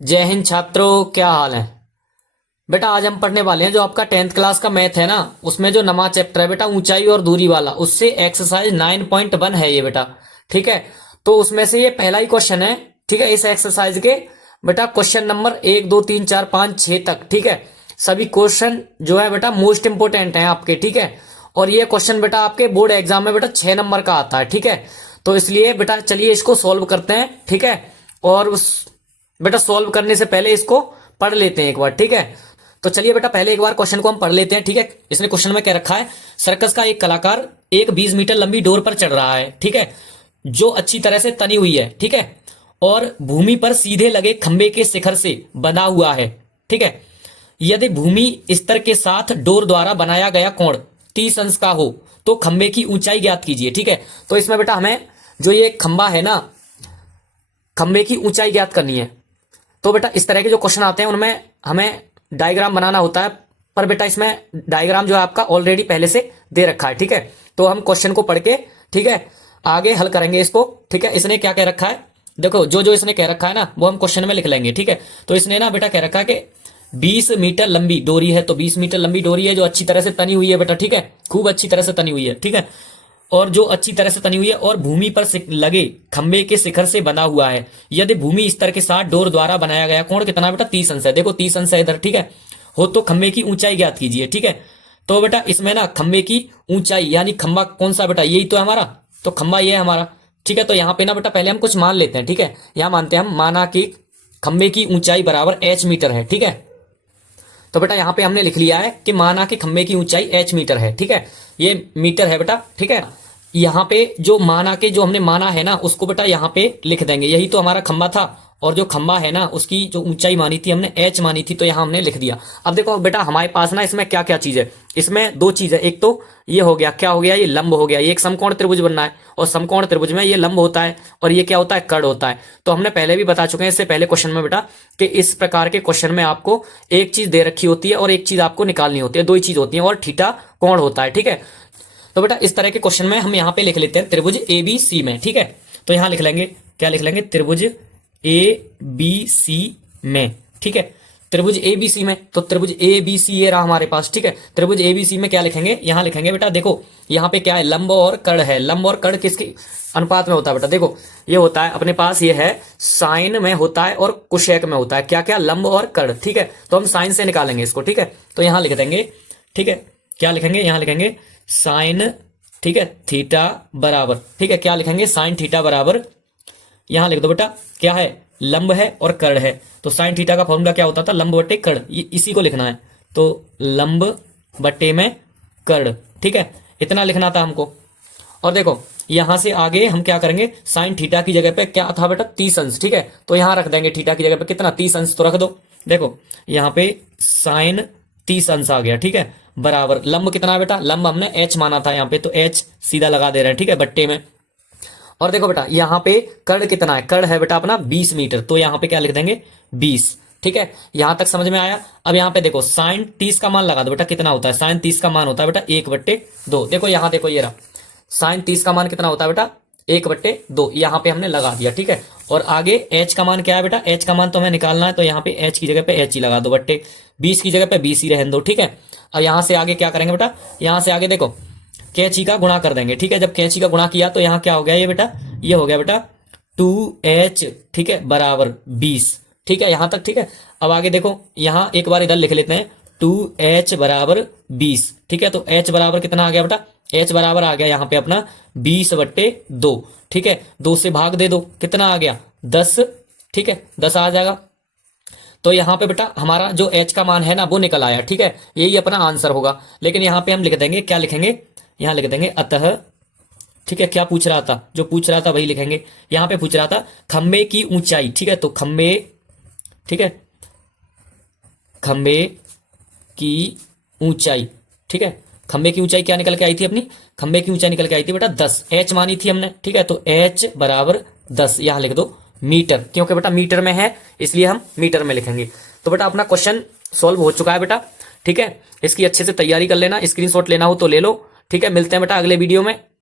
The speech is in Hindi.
जय हिंद छात्रों, क्या हाल है। बेटा आज हम पढ़ने वाले हैं जो आपका 10th क्लास का मैथ है ना, उसमें जो नवा चैप्टर है बेटा ऊंचाई और दूरी वाला, उससे एक्सरसाइज 9.1 है ये बेटा। ठीक है, तो उसमें से ये पहला ही क्वेश्चन है। ठीक है, इस एक्सरसाइज के बेटा क्वेश्चन नंबर 1 2 3 4 5 6 तक। ठीक है, सभी क्वेश्चन जो है बेटा मोस्ट इंपोर्टेंट है आपके। ठीक है, और ये क्वेश्चन बेटा आपके बोर्ड एग्जाम में बेटा 6 नंबर का आता है। ठीक है, तो इसलिए बेटा चलिए इसको सॉल्व करते हैं। ठीक है, और उस बेटा सॉल्व करने से पहले इसको पढ़ लेते हैं एक बार। ठीक है, तो चलिए बेटा पहले एक बार क्वेश्चन को हम पढ़ लेते हैं। ठीक है, इसने क्वेश्चन में क्या रखा है, सर्कस का एक कलाकार एक 20 मीटर लंबी डोर पर चढ़ रहा है। ठीक है, जो अच्छी तरह से तनी हुई है। ठीक है, और भूमि पर सीधे लगे खंबे के शिखर से बना हुआ है। ठीक है, यदि भूमि स्तर के साथ डोर द्वारा बनाया गया कोण 30 अंश का हो तो खंबे की ऊंचाई ज्ञात कीजिए। ठीक है, तो इसमें बेटा हमें जो ये खंबा है ना, खंबे की ऊंचाई ज्ञात करनी है। तो बेटा इस तरह के जो क्वेश्चन आते हैं उनमें हमें डायग्राम बनाना होता है, पर बेटा इसमें डायग्राम जो है आपका ऑलरेडी पहले से दे रखा है। ठीक है, तो हम क्वेश्चन को पढ़ के ठीक है आगे हल करेंगे इसको। ठीक है, इसने क्या कह रखा है, देखो जो जो इसने कह रखा है ना वो हम क्वेश्चन में लिख लेंगे। ठीक है, तो इसने ना बेटा कह रखा है कि 20 मीटर लंबी डोरी है, तो 20 मीटर लंबी डोरी है जो अच्छी तरह से तनी हुई है बेटा। ठीक है, खूब अच्छी तरह से तनी हुई है। ठीक है, और जो अच्छी तरह से तनी हुई है और भूमि पर लगे खंबे के शिखर से बना हुआ है। यदि भूमि स्तर के साथ डोर द्वारा बनाया गया कोण कितना बेटा 30 अंश है। देखो 30 अंश है इधर। ठीक है, हो तो खंबे की ऊंचाई ज्ञात कीजिए। ठीक है, तो बेटा इसमें ना खंबे की ऊंचाई यानी खंबा कौन सा बेटा, यही तो है हमारा, तो खंबा ये है हमारा। ठीक है, तो यहाँ पे ना बेटा पहले हम कुछ मान लेते हैं। ठीक है, यहाँ मानते हैं हम, माना कि खंबे की ऊंचाई बराबर h मीटर है। ठीक है, तो बेटा यहाँ पे हमने लिख लिया है कि माना कि खंबे की ऊंचाई h मीटर है। ठीक है, ये मीटर है बेटा। ठीक है, यहाँ पे जो माना के जो हमने माना है ना उसको बेटा यहाँ पे लिख देंगे, यही तो हमारा खंबा था। और जो खंबा है ना उसकी जो ऊंचाई मानी थी हमने h मानी थी, तो यहाँ हमने लिख दिया। अब देखो बेटा हमारे पास ना इसमें क्या क्या चीज है, इसमें दो चीज है। एक तो ये हो गया, क्या हो गया, ये लंब हो गया, ये एक समकोण त्रिभुज बनना है, और समकोण त्रिभुज में ये लंब होता है और ये क्या होता है, कर्ण होता है। तो हमने पहले भी बता चुके हैं इससे पहले क्वेश्चन में बेटा कि इस प्रकार के क्वेश्चन में आपको एक चीज दे रखी होती है और एक चीज आपको निकालनी होती है, दो ही चीज होती है, और थीटा कोण होता है। ठीक है, तो बेटा इस तरह के क्वेश्चन में हम यहाँ पे लिख लेते हैं त्रिभुज ए बी सी में। ठीक है, तो यहाँ लिख लेंगे, क्या लिख लेंगे, त्रिभुज ए बी सी में। ठीक है, त्रिभुज ए बी सी में, तो त्रिभुज ए बी सी ये रहा हमारे पास। ठीक है, त्रिभुज ए बी सी में क्या लिखेंगे, यहाँ लिखेंगे बेटा देखो यहाँ पे क्या है, लंब और कर्ण है। लंब और कर्ण किसके अनुपात में होता है बेटा, देखो ये होता है अपने पास, ये है साइन में होता है और कुशेक में होता है। क्या क्या, लंब और कर्ण। ठीक है, तो हम साइन से निकालेंगे इसको। ठीक है, तो यहाँ लिख देंगे। ठीक है, क्या लिखेंगे, यहाँ लिखेंगे साइन, ठीक है, थीटा बराबर, ठीक है क्या लिखेंगे, साइन थीटा बराबर, यहां लिख दो बेटा क्या है, लंब है और कर्ण है। तो साइन थीटा का फॉर्मूला क्या होता था, लंब बटे कर्ण, इसी को लिखना है। तो लंब बटे में कर्ण। ठीक है, इतना लिखना था हमको। और देखो यहां से आगे हम क्या करेंगे, साइन थीटा की जगह पे क्या था बेटा 30 अंश। ठीक है, तो यहां रख देंगे थीटा की जगह पे कितना 30 अंश, तो रख दो। देखो यहाँ पे साइन 30 अंश आ गया। ठीक है, बराबर लंब कितना है बेटा, लंब हमने h माना था यहाँ पे, तो h सीधा लगा दे रहे हैं। ठीक है, बट्टे में। और देखो बेटा यहाँ पे कर्ण कितना है, कर्ण है बेटा अपना 20 मीटर, तो यहाँ पे क्या लिख देंगे 20। ठीक है, यहां तक समझ में आया। अब यहाँ पे देखो साइन 30 का मान लगा दो बेटा, कितना होता है, साइन 30 का मान होता है बेटा 1/2। देखो यहाँ देखो ये रहा, साइन 30 का मान कितना होता है बेटा 1/2, यहाँ पे हमने लगा दिया। ठीक है, और आगे h का मान क्या है बेटा, h का मान तो हमें निकालना है, तो यहाँ पे h की जगह पे h ही लगा दो, बट्टे 20 की जगह पे 20 ही रहने दो। ठीक है, अब यहाँ से आगे क्या करेंगे बेटा, यहाँ से आगे देखो कैंची का गुणा कर देंगे। ठीक है, जब कैंची का गुणा किया तो यहाँ क्या हो गया, ये बेटा ये हो गया बेटा 2h। ठीक है, बराबर 20। ठीक है, यहाँ तक ठीक है। अब आगे देखो यहाँ एक बार इधर लिख लेते हैं 2h बराबर 20। ठीक है, तो h बराबर कितना आ गया बेटा, h बराबर आ गया यहाँ पे अपना 20/2। ठीक है, 2 से भाग दे दो, कितना आ गया 10। ठीक है, 10 आ जाएगा। तो यहाँ पे बेटा हमारा जो h का मान है ना वो निकल आया। ठीक है, यही अपना आंसर होगा। लेकिन यहाँ पे हम लिख देंगे, क्या लिखेंगे, यहाँ लिख देंगे अतः। ठीक है, क्या पूछ रहा था, जो पूछ रहा था वही लिखेंगे। यहाँ पे पूछ रहा था खंबे की ऊंचाई। ठीक है, तो खंबे, ठीक है, खंबे की ऊंचाई। ठीक है, खंबे की ऊंचाई क्या निकल के आई थी अपनी, खंबे की ऊंचाई निकल के आई थी बेटा 10, h मानी थी हमने। ठीक है, तो h बराबर 10, यहां लिख दो मीटर, क्योंकि बेटा मीटर में है इसलिए हम मीटर में लिखेंगे। तो बेटा अपना क्वेश्चन सॉल्व हो चुका है बेटा। ठीक है, इसकी अच्छे से तैयारी कर लेना, स्क्रीनशॉट लेना हो तो ले लो। ठीक है, मिलते हैं बेटा अगले वीडियो में।